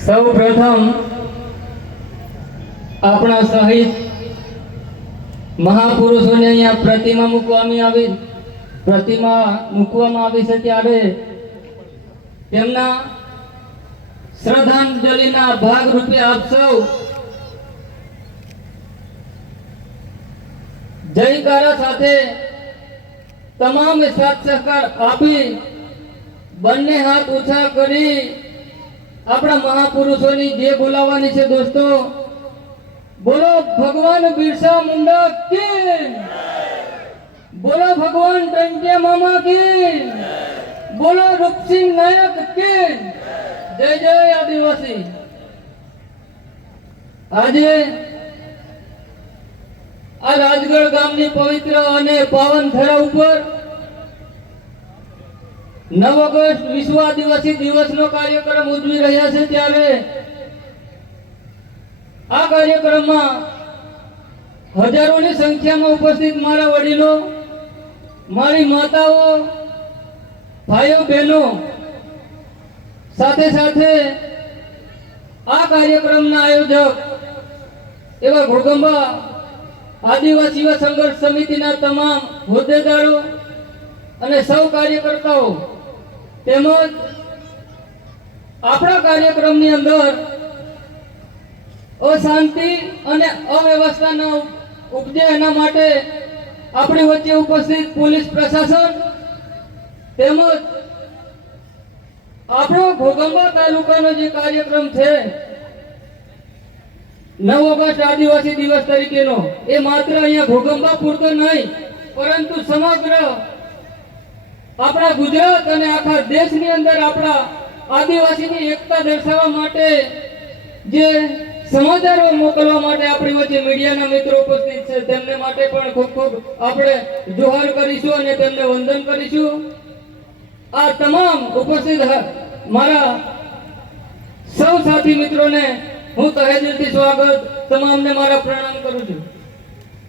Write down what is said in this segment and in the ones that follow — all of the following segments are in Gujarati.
સૌ પ્રથમ આપણા શહીદ મહાપુરુષોને અહીંયા પ્રતિમા મૂકવામાં આવી છે ત્યારે તેમના શ્રદ્ધાંજલિના ભાગ રૂપે આપ સૌ જયકારા સાથે તમામ સાથ સહકાર આપી બંને હાથ ઊંચા કરી આપણા મહાપુરુષોની જે બોલાવવાની છે દોસ્તો, બોલો ભગવાન બિરસા મુંડા કી, બોલો ભગવાન ટંટિયા મામા કી, બોલો રૂપસિંહ નાયક કી, જય જય આદિવાસી। આજે આ રાજગઢ ગામની પવિત્ર અને પાવન ધરા ઉપર 9 ઓગસ્ટ વિશ્વ આદિવાસી દિવસનો કાર્યક્રમ ઉજવી રહ્યા છે ત્યારે આ કાર્યક્રમમાં હજારોની સંખ્યામાં ઉપસ્થિત મારા વડીલો, મારી માતાઓ, ભાઈઓ બહેનો, સાથે સાથે આ કાર્યક્રમના આયોજક એવા ઘોડગંબા આદિવાસી યુવા સંઘર્ષ સમિતિના તમામ હોદ્દેદારો અને સૌ કાર્યકર્તાઓ તેમજ આપણા કાર્યક્રમની અંદર અશાંતિ અને અવ્યવસ્થા ન ઉપજે એના માટે આપણી વચ્ચે ઉપસ્થિત પોલીસ પ્રશાસન તેમજ આપણો ઘોડગંબા તાલુકાનો જે કાર્યક્રમ છે 9 ઓગસ્ટ આદિવાસી દિવસ તરીકેનો, એ માત્ર અહીંયા ઘોડગંબા પૂરતો નહીં પરંતુ સમગ્ર આપણા ગુજરાત અને આખા દેશની અંદર આપણા આદિવાસીની એકતા દર્શાવવા માટે જે સમાચારો મોકલવા માટે આપણી વચ્ચે મીડિયાના મિત્રો ઉપસ્થિત છે તેમને માટે પણ ખૂબ ખૂબ આપણે જોહાર કરીશું અને તેમને વંદન કરીશું। આ તમામ ઉપસ્થિત મારા સૌ સાથી મિત્રોને હું તહે દિલથી સ્વાગત, તમામને મારા પ્રણામ કરું છું।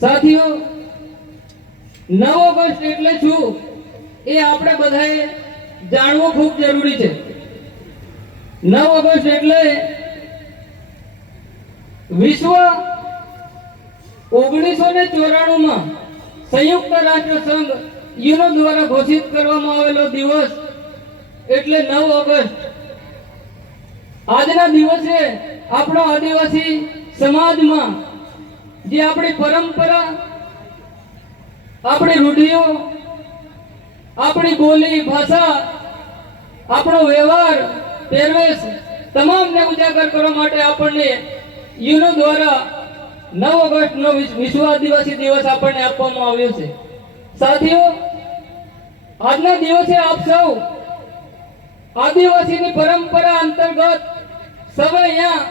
સાથીઓ, 9 ઓગસ્ટ એટલે શું એ આપણે બધાએ જાણવું ખૂબ જરૂરી છે। 9 ઓગસ્ટ એટલે વિશ્વ 1994 સંયુક્ત રાષ્ટ્ર સંઘ યુનો દ્વારા ઘોષિત કરવામાં આવેલો દિવસ એટલે 9 ઓગસ્ટ। આજના દિવસે આપણો આદિવાસી સમાજમાં જે આપણી પરંપરા, આપણી રૂઢિઓ, આપણી બોલી ભાષા, આપણો વ્યવહાર, પહેરવેશ તમામને ઉજાગર કરવા માટે આપણને યુનો દ્વારા 9 ઓગસ્ટનો વિશ્વ આદિવાસી દિવસ આપણને આપવામાં આવ્યો છે। સાથીઓ, આજના દિવસે આપ સૌ આદિવાસીની પરંપરા અંતર્ગત સૌ અહીંયા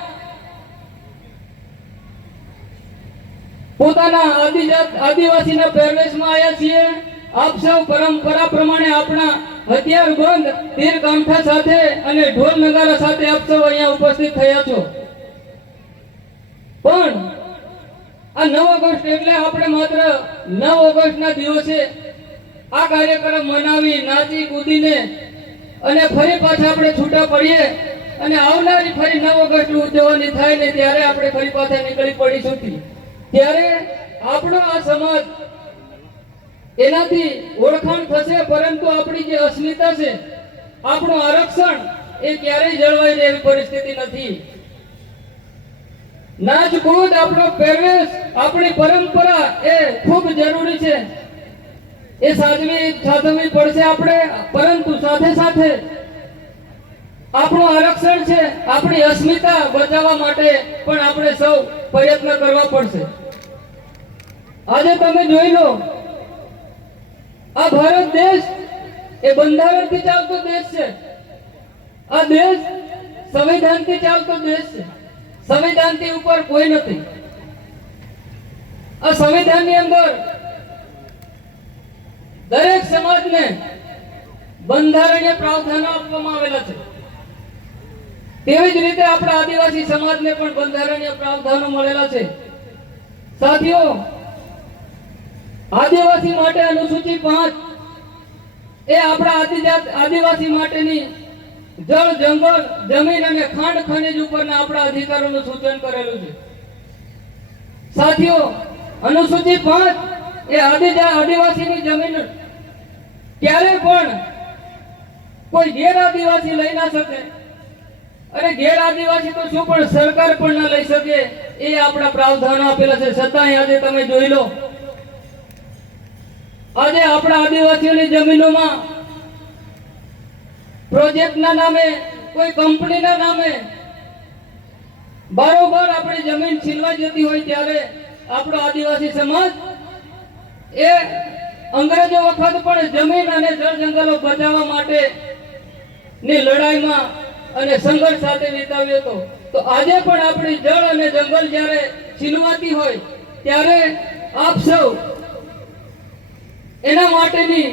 પોતાના આદિવાસીના પહેરવેશમાં આવ્યા છીએ। આપ સૌ પરંપરા પ્રમાણે આપણા હથિયાર બંધ તીર કાંઠા સાથે અને ઢોલ નગારા સાથે આપ સૌ અહીંયા ઉપસ્થિત થયા છો। પણ આ 9 ઓગસ્ટ એટલે આપણે માત્ર 9 ઓગસ્ટના દિવસે આ કાર્યક્રમ મનાવી, નાચી કૂદીને અને ફરી પાછા આપણે છૂટા પડીએ અને આવનારી ફરી 9 ઓગસ્ટ ઉજવવાની થાય ને ત્યારે આપણે ફરી પાછા નીકળી પડીશું, ત્યારે આપણો આ સમાજ એનાથી ઓળખાણ થશે, પરંતુ આપણી જે અસ્મિતા છે, આપણું આરક્ષણ એ ક્યારેય જળવાઈ રહે એવી પરિસ્થિતિ નથી। નાચ કૂદ, આપણો પહેરવેશ, આપણી પરંપરા એ ખૂબ જરૂરી છે, એ સાચવવી પડશે આપણે, પરંતુ સાથે સાથે આપણું આરક્ષણ છે, આપણી અસ્મિતા બચાવવા માટે પણ આપણે સૌ પ્રયત્ન કરવા પડશે। આજે તમે જોઈ લો, આ ભારત દેશ એ બંધારણથી ચાલતો દેશ છે। આ દેશ સંવિધાનથી ચાલતો દેશ છે, સંવિધાનથી ઉપર કોઈ નથી। આ સંવિધાનની અંદર દરેક સમાજને બંધારણીય પ્રાવધાનો આપવામાં આવેલા છે, તેવી જ રીતે આપણા આદિવાસી સમાજને પણ બંધારણીય પ્રાવધાનો મળેલા છે। સાથીઓ, આદિવાસી માટે અનુસૂચિ 5 એ આપણા આદિવાસી માટેની જળ, જંગલ, જમીન અને ખાંડ ખનીજ ઉપરના આપણા અધિકારોનું સૂચન કરેલું છે. સાથીઓ, અનુસૂચિ 5 એ આદિવાસીની જમીન ક્યારે પણ કોઈ ગેર આદિવાસી લઈ ના શકે. અરે ગેર આદિવાસી તો શું, પણ સરકાર પણ ના લઈ શકે, એ આપણા પ્રાવધાનો આપેલા છે. છતાંય આજે તમે જોઈ લો, આજે આપણા આદિવાસીઓની જમીનોમાં પ્રોજેક્ટના નામે, કોઈ કંપનીના નામે બારોબાર આપણી જમીન છીનવાઈ જતી હોય ત્યારે આપણો આદિવાસી સમાજ એ અંગ્રેજો વખત પણ જમીન અને જળ જંગલો બચાવવા માટે ની લડાઈમાં અને સંઘર્ષ સાથે વિતાવ્યો હતો. તો આજે પણ આપણી જળ અને જંગલ જ્યારે છીનવાતી હોય ત્યારે આપ સૌ એના માટેની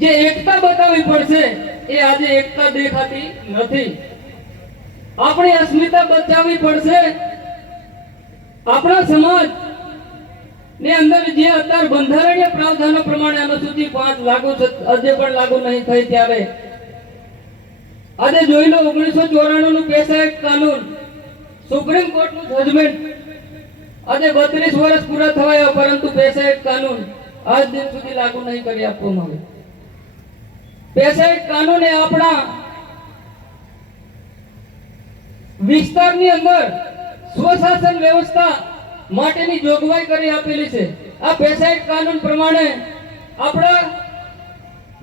જે એકતા બતાવવી પડશે, એ આજે એકતા દેખાતી નથી. આપણી અસ્મિતા બચાવવી પડશે. આપણા સમાજ ની અંદર જે અત્યારે બંધારણીય પ્રાવધાનો પ્રમાણે અનુસૂચિ 5 લાગુ છે, આજે પણ લાગુ નહીં થઈ ત્યારે આજે જોઈ લો 1994 નું પેશા એક્ટ કાનૂન, સુપ્રીમ કોર્ટનું જજમેન્ટ, આજે 32 વર્ષ પૂરા થયા પરંતુ પેશા એક્ટ કાનૂન આજ દિન સુધી લાગુ નહીં કરી આપવામાં આવે. પેશા એક્ટ કાનૂન એ આપણા વિસ્તારની અંદર સ્વશાસન વ્યવસ્થા માટેની જોગવાઈ કરી આપેલી છે. આ પેશા એક્ટ કાનૂન પ્રમાણે આપણા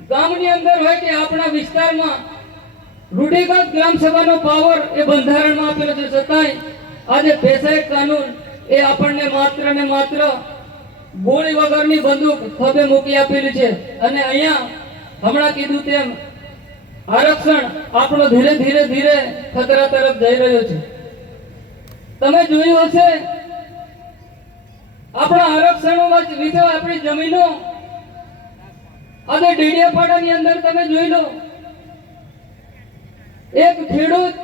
ગામની અંદર હોય કે આપણા વિસ્તારમાં રૂઢિગત ગ્રામ સભાનો પાવર એ બંધારણમાં આપેલો છે. છતાંય આજે પેશા એક્ટ કાનૂન એ આપણને માત્ર ને માત્ર ગોળી વગરની બંદૂક ખભે મૂકી આપેલી છે. અને અહીંયા હમણાં કીધું તેમ આરક્ષણ આપણો ધીરે ધીરે ધીરે ખતરા તરફ જઈ રહ્યો છે. તમે જોયું હશે આપણા આરક્ષણો વિશે, આપણી જમીનો આજે ડેડિયાપાડાની અંદર તમે જોઈ લો, એક ખેડૂત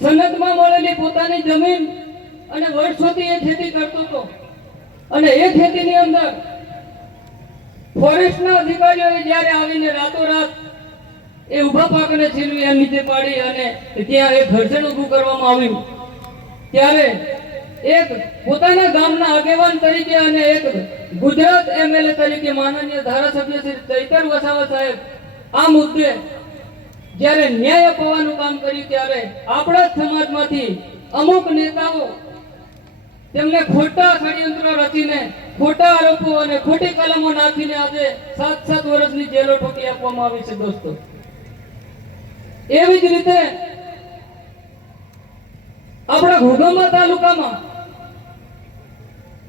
સનદમાં મળેલી પોતાની જમીન અને વર્ષોથી એ ખેતી કરતો હતો, અને એ ખેતીની અંદર ફોરેસ્ટના અધિકારીઓએ જ્યારે આવીને રાતોરાત એ ઉભા પાકને છીનવી આ નીચે પાડી અને ત્યાં એક ઘર્ષણ ઊભું કરવામાં આવ્યું, ત્યારે એક પોતાના ગામના આગેવાન તરીકે અને એક ગુજરાત એમએલએ તરીકે માનનીય ધારાસભ્ય શ્રી ચૈતર વસાવા સાહેબ આ મુદ્દે જ્યારે ન્યાય અપાવવાનું કામ કર્યું ત્યારે આપણા જ સમાજમાંથી અમુક નેતાઓ તેમને ખોટા ષડયંત્રો રચીને, ખોટા આરોપો અને ખોટી કલમો નાખીને આજે 7 વર્ષની જેલો ઠોકી આપવામાં આવી છે. દોસ્તો, એવી જ રીતે આપણા ઘોઘંબા તાલુકામાં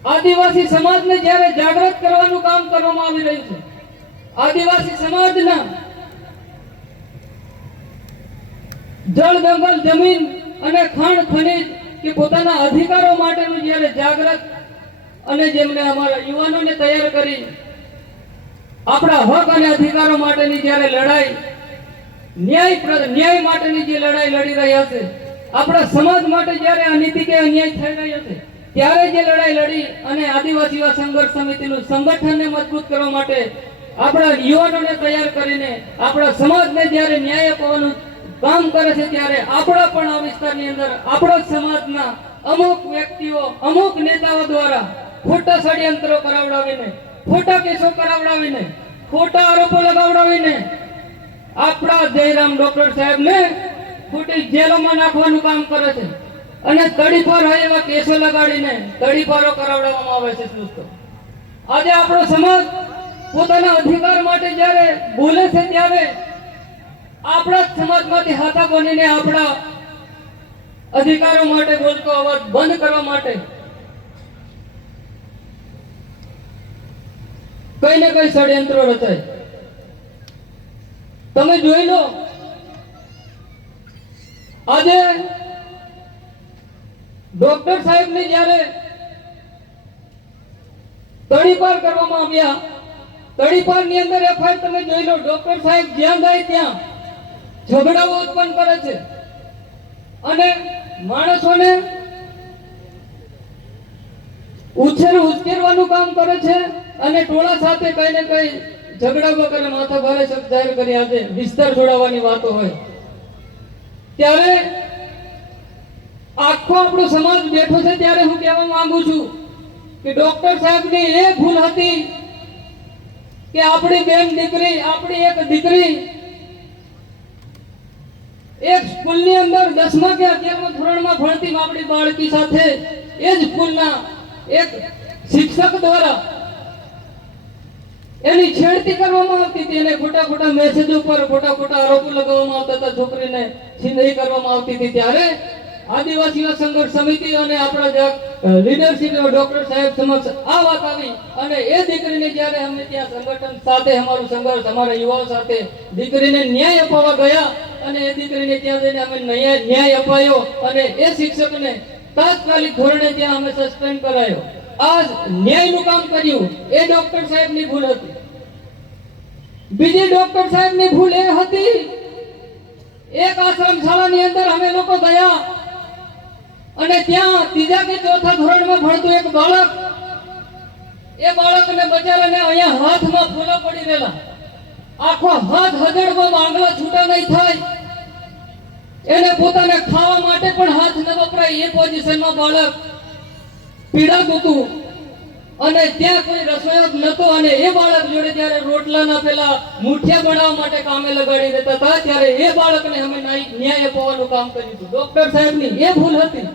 આદિવાસી સમાજને જ્યારે જાગૃત કરવાનું કામ કરવામાં આવી રહ્યું છે, આદિવાસી સમાજના જળ, જંગલ, જમીન અને ખાણ ખનીજ કે પોતાના અધિકારો માટેનું જ્યારે જાગૃત અને જેમને અમારા યુવાનોને તૈયાર કરી આપણા હક અને અધિકારો માટેની જ્યારે લડાઈ, ન્યાય માટેની જે લડાઈ લડી રહ્યા છે, આપણા સમાજ માટે જ્યારે અનીતિ કે અન્યાય થઈ રહ્યો છે ત્યારે જે લડાઈ લડી અને આદિવાસી સંઘર્ષ સમિતિનું સંગઠનને મજબૂત કરવા માટે આપણા યુવાનોને તૈયાર કરીને આપણા સમાજને જ્યારે ન્યાય અપાવવાનું કામ કરે છે, ત્યારે આપણા પણ આ વિસ્તારની અંદર આપણા સમાજના અમુક વ્યક્તિઓ, અમુક નેતાઓ દ્વારા ખોટા ષડયંત્રો કરાવડાવીને, ખોટા કેસો કરાવડાવીને, ખોટા આરોપો લગાવડાવીને આપણા જયરામ ડોક્ટર સાહેબને ખોટી જેલોમાં નાખવાનું કામ કરે છે અને તડીપાર હોય એવા કેસો લગાડીને તડીપારો કરાવડાવવામાં આવે છે. દોસ્તો, આજે આપણો સમાજ પોતાના અધિકાર માટે જ્યારે બોલે છે ત્યારે આપણા જ સમાજમાંથી હાથા બનીને આપણા અધિકારો માટે બોલતો અવાજ બંધ કરવા માટે કઈ ને કઈ ષડયંત્રો રચાય. તમે જોઈ લો, આજે ડોક્ટર સાહેબને જ્યારે તડીપાર કરવામાં આવ્યા, તડીપારની અંદર એફઆઈઆર તમે જોઈ લો, ડોક્ટર સાહેબ જ્યાં જાય ત્યાં ઝઘડાઓ ઉત્પન્ન કરે છે અને માણસોને ઉશ્કેરવાનું કામ કરે છે અને ટોળા સાથે કઈ ને કઈ ઝઘડા વગર માથા ભારે શબ્દ જાહેર કરી આજે વિસ્તાર જોડાવાની વાતો હોય ત્યારે આખો આપણો સમાજ બેઠો છે ત્યારે હું કહેવા માંગુ છું કે ડોક્ટર સાહેબની એ ભૂલ હતી કે આપણી બેન દીકરી, આપણી એક દીકરી એક સ્કૂલની અંદર 10મા કે 11મા ધોરણમાં ભણતી આપણી બાળકી સાથે એ જ સ્કૂલના એક શિક્ષક દ્વારા એની છેડતી કરવામાં આવતી હતી અને ખોટા મેસેજ ઉપર ખોટા આરોપો લગાવવામાં આવતા હતા, છોકરીને છીનરી કરવામાં આવતી હતી ત્યારે આદિવાસી સંઘર્ષ સમિતિ અને આપણા લીડરશીપ ડોક્ટર સાહેબ સમક્ષ આ વાત આવી અને એ દીકરીને જ્યારે અમે ત્યાં સંગઠન સાથે અમારું સંઘર્ષ અમારા યુવાઓ સાથે દીકરીને ન્યાય અપાવવા ગયા અને એ દીકરીને ત્યાં જઈને અમે ન્યાય અપાયો અને એ શિક્ષકને તાત્કાલિક ધોરણે ત્યાં અમે સસ્પેન્ડ કરાયો. આજ ન્યાયનું કામ કર્યું એ ડોક્ટર સાહેબની ભૂલ હતી. બીજી ડોક્ટર સાહેબની ભૂલ એ હતી એક આશ્રમ શાળાની અંદર અમે લોકો ગયા અને ત્યાં 3જા કે 4થા ધોરણમાં ભણતું એક બાળક, એ બાળકને બચારાને અહીંયા હાથમાં ફૂલા પડી રહેલા, આખો હાથ હજડમાં આંગળા છૂટા નહીં થાય, એને પોતાને ખાવા માટે પણ હાથ ન વપરાય એ પોઝિશનમાં બાળક પીડાતું હતું અને ત્યાં કોઈ રસોઈયો નતો અને એ બાળક જોડે જ્યારે રોટલાના પેલા મુઠિયા બનાવવા માટે કામે લગાડી દેતા હતા ત્યારે એ બાળકને અમે ન્યાય અપાવવાનું કામ કર્યું હતું. ડોક્ટર સાહેબની એ ભૂલ હતી.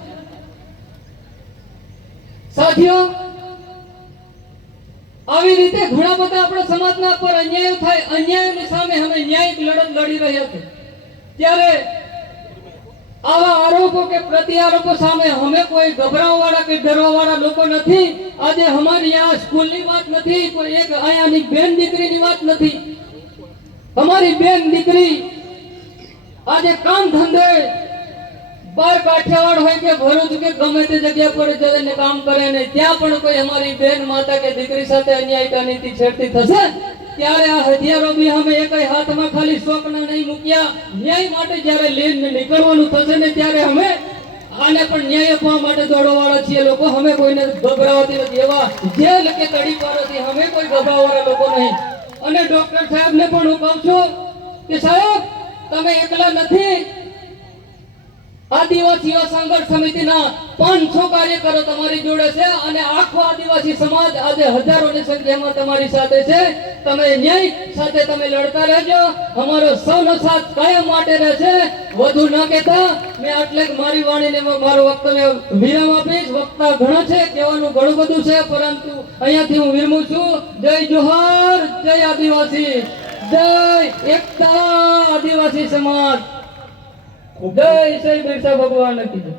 સાથીઓ, આવી રીતે ઘણા બધા આપણા સમાજના પર અન્યાય થાય, અન્યાયની સામે અમે ન્યાયિક લડત લડી રહ્યા છીએ ત્યારે આવા આરોપો કે પ્રતિ આરોપો સામે અમે કોઈ ગભરાવાવાળા કે ડરવાવાળા લોકો નથી. આજે અમારી આ સ્કૂલની વાત નથી, કોઈ એક અહીંયાની બેન દીકરીની વાત નથી. અમારી બેન દીકરી આજે કામ ધંધે બાર કાઠિયાવાડ હોય કે ભરૂચ કે ગમે તે જગ્યા પર જઈને કામ કરે ને ત્યાં પણ કોઈ અમારી બેન માતા કે દીકરી સાથે અન્યાય નીતિ છેડતી થશે ત્યારે આ હથિયારો બી અમે એકય હાથમાં ખાલી શોકના નહીં મૂક્યા. ન્યાય માટે જ્યારે લઈને નીકળવાનું થશે ને ત્યારે અમે આને પણ ન્યાય આપવા માટે દોડવાવાળા છીએ લોકો. અમે કોઈને ગભરાવાતી નથી, એવા જેલ કે તડી પાડોથી અમે કોઈ ગભરાવાળા લોકો નહીં. અને ડોક્ટર સાહેબને પણ હું કહું છું કે સાહેબ તમે એકલા નથી, આદિવાસી સંઘર્ષ સમિતિના 500 કાર્યકરો તમારી જોડે છે અને આખો આદિવાસી સમાજ આજે હજારોની સંખ્યામાં તમારી સાથે છે. તમે ન્યાય સાથે તમે લડતા રહેજો. અમારો સૌનો સાથ કાયમ માટે રહેશે. વધુ ન કહેતા મેં આટલે મારી વાણીને મારું વક્તવ્ય વિરામ આપીશ. વક્તા ઘણા છે, કહેવાનું ઘણું બધું છે, પરંતુ અહીંયાથી હું વિરમું છું. જય જોહાર, જય આદિવાસી, જય એકતા આદિવાસી સમાજ, જય શ્રી બિરસા ભગવાન કી જય.